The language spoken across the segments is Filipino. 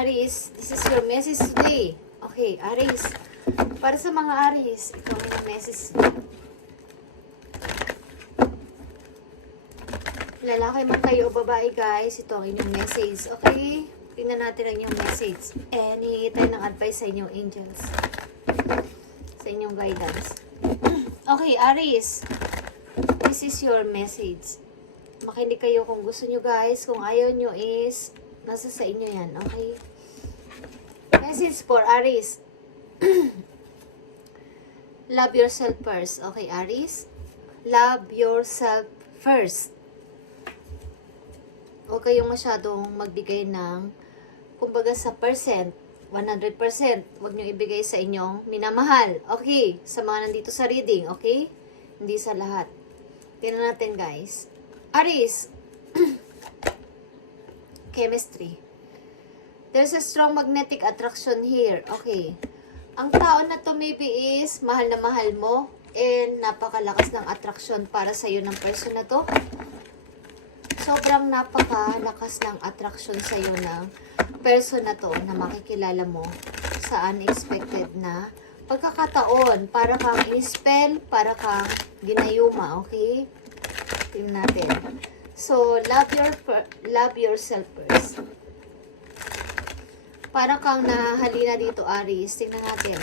Aries, this is your message today. Okay, Aries. Para sa mga Aries, ito ang yung message. Lalaki man kayo o babae guys, ito ang inyong message. Okay? Tingnan natin ang inyong message. And hihingi tayo ng advice sa inyong angels. Sa inyong guidance. Okay, Aries. This is your message. Makinig kayo kung gusto nyo guys. Kung ayaw nyo is, nasa sa inyo yan. Okay? Message for Aries. Love yourself first. Okay, Aries? Love yourself first. Huwag kayong masyadong magbigay ng, kumbaga sa percent, 100%. Huwag nyo ibigay sa inyong minamahal. Okay? Sa mga nandito sa reading. Okay? Hindi sa lahat. Tingnan natin guys. Aries. Chemistry. There's a strong magnetic attraction here. Okay. Ang tao na to maybe is mahal na mahal mo and napakalakas ng attraction para sa iyo ng person na to. Sobrang napakalakas ng attraction sa iyo ng person na to na makikilala mo sa unexpected na pagkakataon. Para kang in-spell, para kang ginayuma. Okay? Tingnan natin. So, love yourself first. Para kang nahalina dito, Aries. Tingnan natin.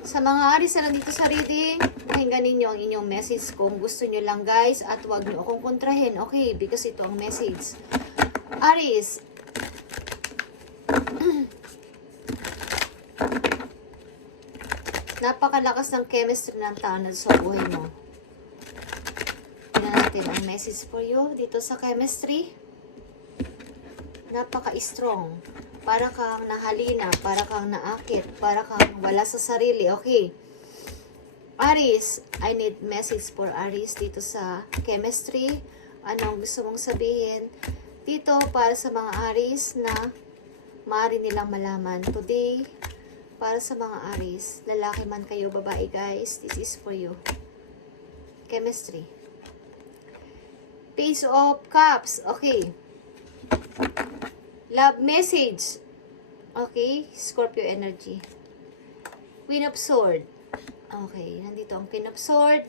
Sa mga Aries na nandito sa reading, pakinggan ninyo ang inyong message kung gusto nyo lang guys at huwag nyo akong kontrahin. Okay, because ito ang message. Aries. Napakalakas ng chemistry ng tao na sa buhay mo. Tingnan natin ang message for you dito sa chemistry. Napaka-strong. Para kang nahalina, para kang naakit, para kang wala sa sarili. Okay. Aries, I need message for Aries dito sa chemistry. Anong gusto mong sabihin? Dito para sa mga Aries na maaari nilang malaman today. Para sa mga Aries, lalaki man kayo, babae guys, this is for you. Chemistry. Page of Cups. Okay. Love message. Okay. Scorpio energy. Queen of Sword. Okay. Nandito ang Queen of Sword.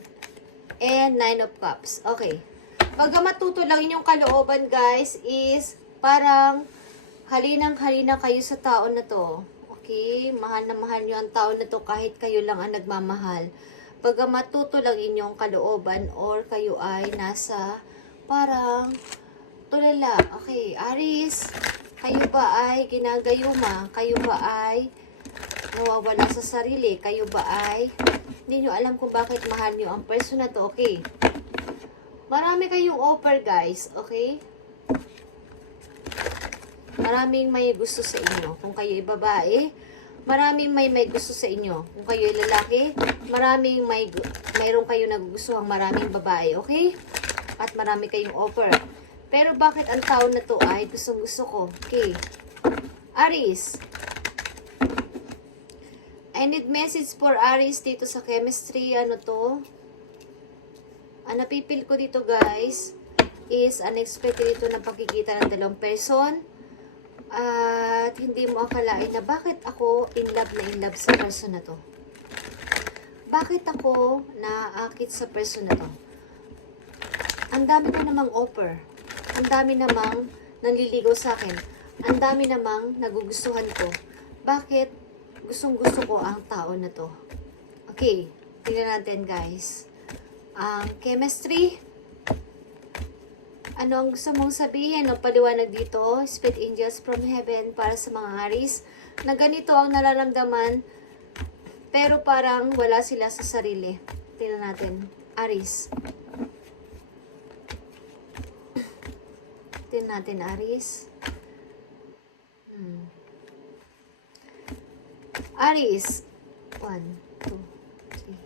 And Nine of Cups. Okay. Pag matuto lang inyong kalooban guys is parang halinang-halina kayo sa tao na to. Okay. Mahal na mahal nyo ang tao na to kahit kayo lang ang nagmamahal. Pag matuto lang inyong kalooban or kayo ay nasa parang tulala. Okay. Aries. Kayo ba ay ginagayuma? Kayo ba ay nawawala sa sarili? Kayo ba ay hindi nyo alam kung bakit mahal nyo ang person na to? Okay. Marami kayong offer guys. Okay. Maraming may gusto sa inyo. Kung kayo ay babae, maraming may gusto sa inyo. Kung kayo ay lalaki, maraming mayroon kayo nagugustuhang maraming babae. Okay. At marami kayong offer. Pero bakit ang tao na to ay gusto ko? Okay. Aries. I need message for Aries dito sa chemistry. Ano to? Ang napipil ko dito guys is unexpected ito na pagkikita ng dalawang person. At hindi mo akalain na bakit ako in love sa person na to. Bakit ako naakit sa person na to? Ang dami ko namang offer. Ang dami namang nanliligaw sa akin. Ang dami namang nagugustuhan ko. Bakit gustong-gusto ko ang tao na to? Okay, tingnan natin guys. Ang chemistry. Ano ang gusto mong sabihin o paliwanag dito? Spirit angels from heaven para sa mga Aries na ganito ang nararamdaman pero parang wala sila sa sarili. Tingnan natin. Aries. Tingnan natin, Aries. Aries. 1, 2, 3,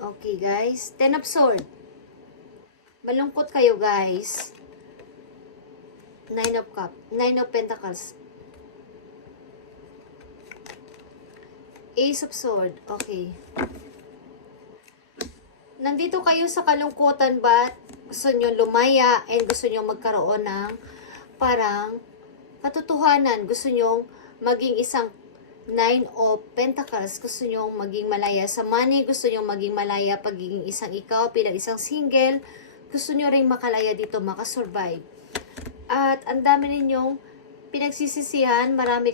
4. Okay, guys. 10 of Swords. Malungkot kayo, guys. 9 of Cups. 9 of Pentacles. Ace of Swords. Okay. Nandito kayo sa kalungkutan but gusto nyo lumaya and gusto nyo magkaroon ng parang katotohanan. Gusto nyong maging isang Nine of Pentacles. Gusto nyong maging malaya sa money. Gusto nyong maging malaya pagiging isang ikaw bilang isang single. Gusto nyo ring makalaya dito, makasurvive. At ang dami ninyong pinagsisisihan. Marami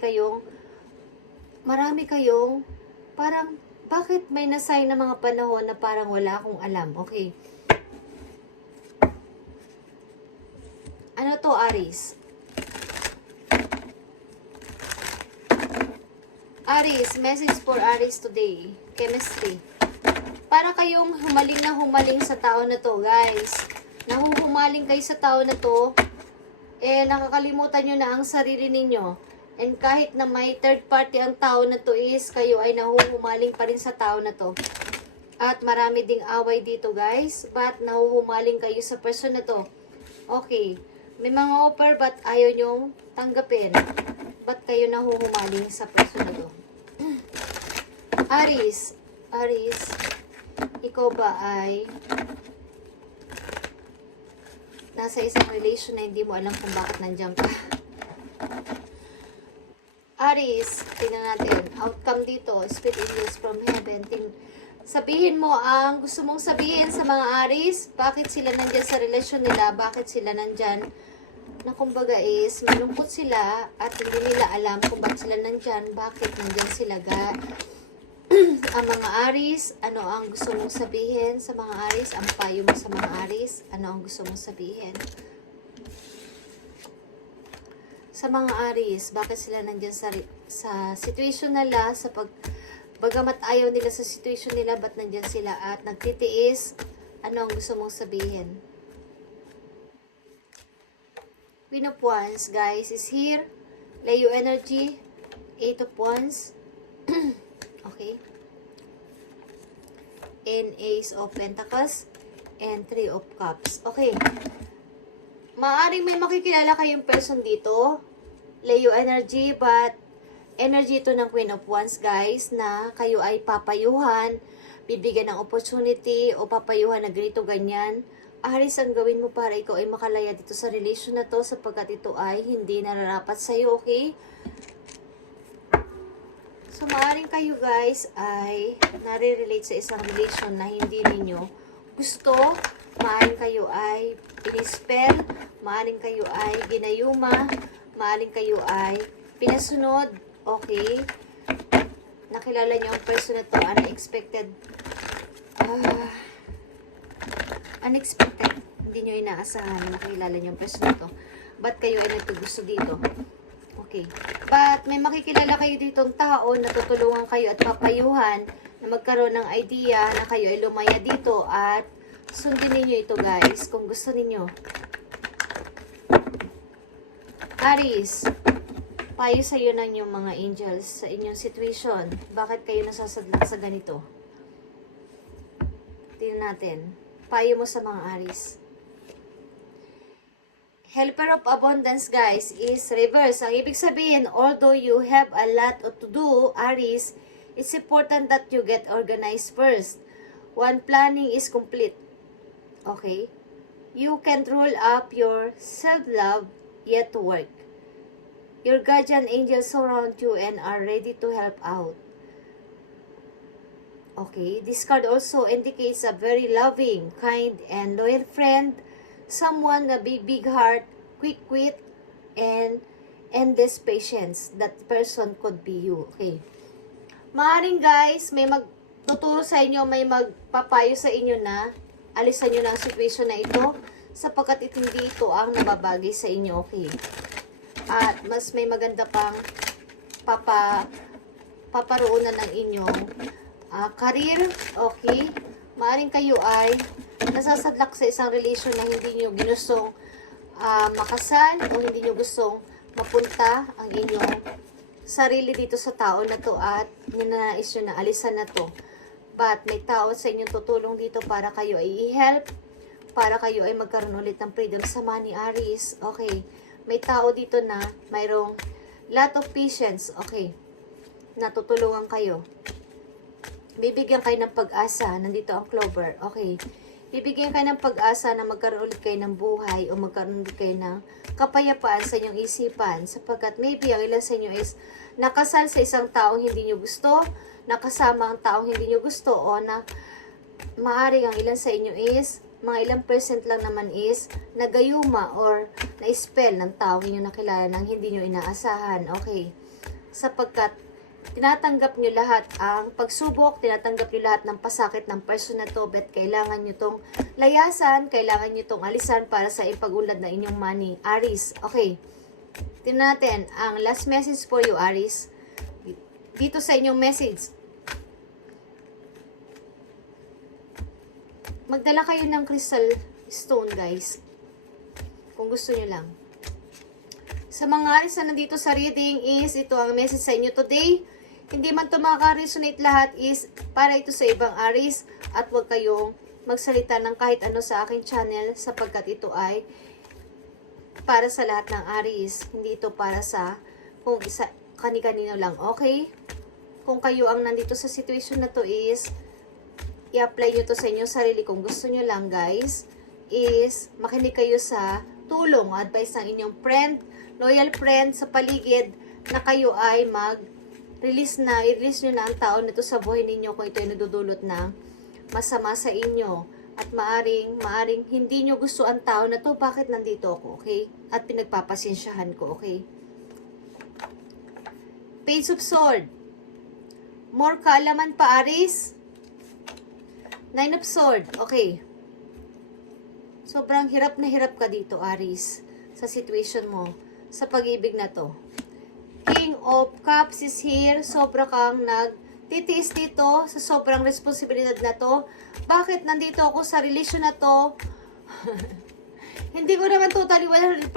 kayong parang bakit may nasay na mga panahon na parang wala akong alam. Okay. Ano to, Aries? Aries, message for Aries today. Chemistry. Para kayong humaling sa tao na to, guys. Nahuhumaling kayo sa tao na to, nakakalimutan nyo na ang sarili ninyo. And kahit na may third party ang tao na to is, kayo ay nahuhumaling pa rin sa tao na to. At marami ding away dito, guys. But nahuhumaling kayo sa person na to. Okay. May mga offer but ayaw nyong tanggapin. Ba't kayo nahuhumaling sa person na to? Aries, ikaw ba ay nasa isang relation na hindi mo alam kung bakit nandiyan ka? Aries, tingnan natin. Outcome dito, Spirit Angels from Heaven. Sabihin mo ang gusto mong sabihin sa mga Aries. Bakit sila nandyan sa relasyon nila? Bakit sila nandyan? Na kumbaga is, malungkot sila at hindi nila alam kung bakit sila nandyan. Bakit nandyan sila ang mga Aries, ano ang gusto mong sabihin sa mga Aries? Ang payo mo sa mga Aries, ano ang gusto mong sabihin? Sa mga Aries, bakit sila nandyan sa situation nila, bagamat ayaw nila sa situation nila, ba't nandyan sila at nagtitiis? Ano ang gusto mong sabihin? Queen of Wands, guys, is here. Leo energy, 8 of Wands. Okay. And Ace of Pentacles and 3 of Cups. Okay. Maaring may makikilala kayong person dito. Leo energy, but energy ito ng Queen of Wands, guys, na kayo ay papayuhan, bibigyan ng opportunity, o papayuhan na ganito, ganyan. Aries, ang gawin mo para ikaw ay makalaya dito sa relation na to sapagkat ito ay hindi nararapat sa'yo, okay? So, maaaring kayo, guys, ay nare-relate sa isang relation na hindi ninyo gusto. Maaaring kayo ay inispell, maaaring kayo ay ginayuma, maaaring kayo ay pinasunod, okay? Nakilala niyo ang person na to, unexpected. Unexpected. Hindi nyo inaasahan na nakilala niyo ang person na to. Ba't kayo ay nagtugusto dito? Okay. But may makikilala kayo ditong tao na tutulungan kayo at papayuhan na magkaroon ng idea na kayo ay lumaya dito at sundin ninyo ito, guys, kung gusto ninyo. Aries, payo sa iyo ng inyong mga angels sa inyong situation. Bakit kayo nasasadlak sa ganito? Tingnan natin. Payo mo sa mga Aries. Helper of abundance, guys, is reverse. Ang ibig sabihin, although you have a lot to do, Aries, it's important that you get organized first. One planning is complete. Okay? You can roll up your self-love yet to work. Your guardian angels surround you and are ready to help out. Okay? This card also indicates a very loving, kind, and loyal friend. Someone na big heart, quick wit, and endless patience. That person could be you. Okay. Maaring, guys, may magtuturo sa inyo, may magpapayo sa inyo na alisan nyo na ang situation na ito sapagkat hindi ito ang nababagay sa inyo. Okay. At mas may maganda pang paparoonan ng inyong career. Okay. Maaring kayo ay nasasadlak sa isang relation na hindi nyo ginustong makasal o hindi nyo gustong mapunta ang inyong sarili dito sa tao na to at ninanais nyo na alisan na to. But may tao sa inyong tutulong dito para kayo ay i-help, para kayo ay magkaroon ulit ng freedom sa money, Aries. Okay. May tao dito na mayroong lot of patience. Okay. Natutulungan kayo. Bibigyan kayo ng pag-asa. Nandito ang Clover. Okay. Bibigyan ka ng pag-asa na magkaroon ulit kayo ng buhay o magkaroon ulit kayo ng kapayapaan sa inyong isipan. Sapagkat maybe ang ilan sa inyo is nakasal sa isang taong hindi nyo gusto, nakasama ang taong hindi nyo gusto, o na maaring ang ilan sa inyo is, mga ilang percent lang naman is, nagayuma or na-spell ng taong inyo nakilala nang hindi nyo inaasahan. Okay. Sapagkat tinatanggap nyo lahat ang pagsubok, tinatanggap nyo lahat ng pasakit ng person na to, bet kailangan nyo tong layasan, kailangan nyo tong alisan para sa ipag-unlad na inyong money. Aries, okay. Tingnan natin, ang last message for you, Aries. Dito sa inyong message, magdala kayo ng crystal stone, guys. Kung gusto nyo lang. Sa mga Aries na nandito sa reading is, ito ang message sa inyo today. Hindi man ito makaka-resonate lahat is para ito sa ibang Aries at huwag kayong magsalita ng kahit ano sa aking channel sapagkat ito ay para sa lahat ng Aries. Hindi ito para sa kung isa kani-kanino lang. Okay? Kung kayo ang nandito sa situation na to is i-apply nyo to sa inyong sarili. Kung gusto nyo lang, guys, is makinig kayo sa tulong o advice ng inyong friend, loyal friend sa paligid na kayo ay i-release nyo na ang tao nito sa buhay ninyo kung ito ay nadudulot ng masama sa inyo. At maaring hindi nyo gusto ang tao na to, bakit nandito ako, okay? At pinagpapasensyahan ko, okay? Page of Sword. More kaalaman pa, Aries. Nine of Sword, okay. Sobrang hirap na hirap ka dito, Aries, sa situation mo, sa pag-ibig na to. King of Cups is here. Sobra kang nagtitiis dito sa sobrang responsibilidad na to. Bakit nandito ako sa relasyon na to? Hindi ko naman totally 100%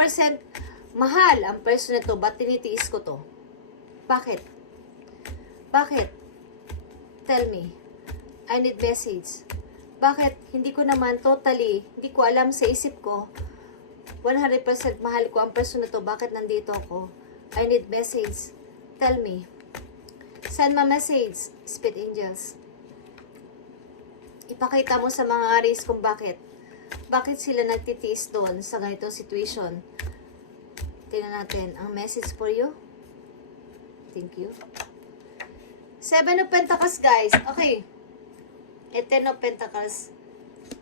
mahal ang person na to. Ba't tinitiis ko to? Bakit? Bakit? Tell me. I need message. Bakit? Hindi ko naman totally, hindi ko alam sa isip ko 100% mahal ko ang person na to. Bakit nandito ako? I need message. Tell me. Send my message, Spirit Angels. Ipakita mo sa mga Aries kung bakit. Bakit sila nagtitiis doon sa ganitong situation. Tingnan natin ang message for you. Thank you. Seven of Pentacles, guys. Okay. Ten of Pentacles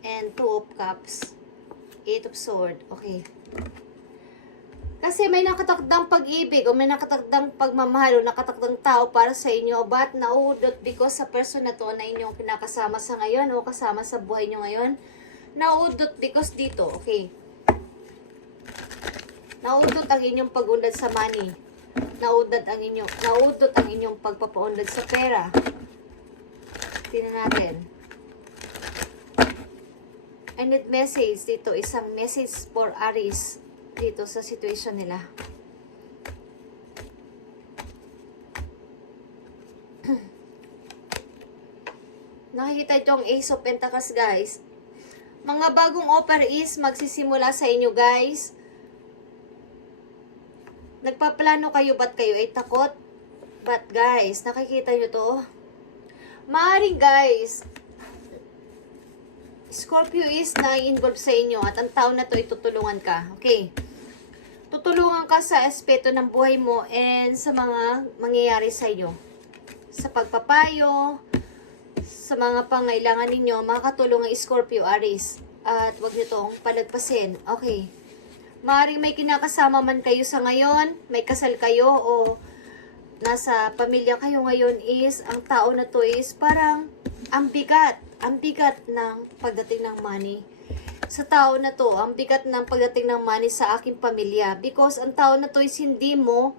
and Two of Cups. Eight of Sword. Okay. Kasi may nakatakdang pag-ibig o may nakatakdang pagmamahal o nakatakdang tao para sa inyo, but nauudot because sa person na to na inyong kinakasama sa ngayon o kasama sa buhay nyo ngayon, nauudot because dito, okay. Nauudot ang inyong pag-unlad sa money. Nauudot ang inyong pagpapaunlad sa pera. Tingnan natin. I need message dito, isang message for Aries dito sa situation nila. Nakikita itong Ace of Pentacles, guys. Mga bagong offer is magsisimula sa inyo, guys. Nagpaplano kayo, ba't kayo ay takot? But guys, nakikita nyo to? Maaring, guys, Scorpio is na-involve sa inyo at ang tao na to itutulungan ka. Okay. Tutulungan ka sa aspeto ng buhay mo and sa mga mangyayari sa inyo. Sa pagpapayo, sa mga pangailangan ninyo, makakatulong ang Scorpio, Aries. At huwag nyo tong palagpasin. Okay. Maaaring may kinakasama man kayo sa ngayon, may kasal kayo o nasa pamilya kayo ngayon is, ang tao na to is parang ang bigat ng pagdating ng money. Sa tao na to, ang bigat ng pagdating ng money sa aking pamilya. Because ang tao na to is hindi mo,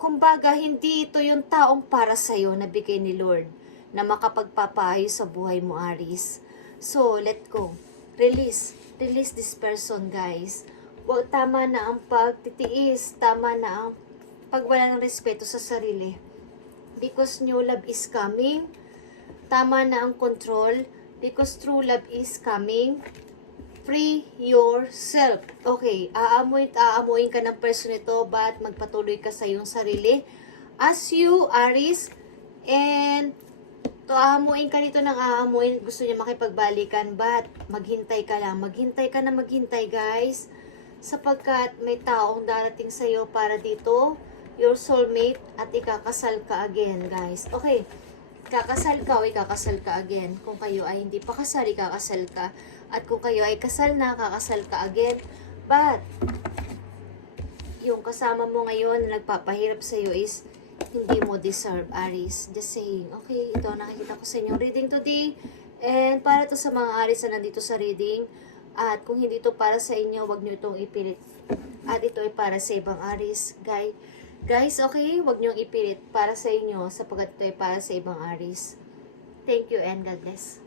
kumbaga, hindi ito yung taong para sa'yo na bigay ni Lord na makapagpapaayos sa buhay mo, Aries. So, let go. Release this person, guys. Well, tama na ang pagtitiis, tama na ang pagwala ng respeto sa sarili. Because new love is coming. Tama na ang control. Because true love is coming. Free yourself. Okay, aamuin ka ng person ito, but magpatuloy ka sa iyong sarili. As you, Aries, and aamuin ka nito ng aamuin, gusto niya makipagbalikan, but maghintay ka lang. Maghintay ka na maghintay, guys. Sapagkat may taong darating sa'yo para dito, your soulmate, at ikakasal ka again, guys. Okay, kakasal ka o ikakasal ka again. Kung kayo ay hindi pa kasal, ikakasal ka. At kung kayo ay kasal na, kakasal ka again. But, yung kasama mo ngayon na nagpapahirap sa'yo is hindi mo deserve, Aries. Just saying. Okay, ito nakikita ko sa inyong reading today. And para to sa mga Aries na nandito sa reading. At kung hindi to para sa inyo, wag nyo itong ipilit. At ito ay para sa ibang Aries. Guys, okay, wag nyo ipilit para sa inyo sapagkat ito ay para sa ibang Aries. Thank you and God bless.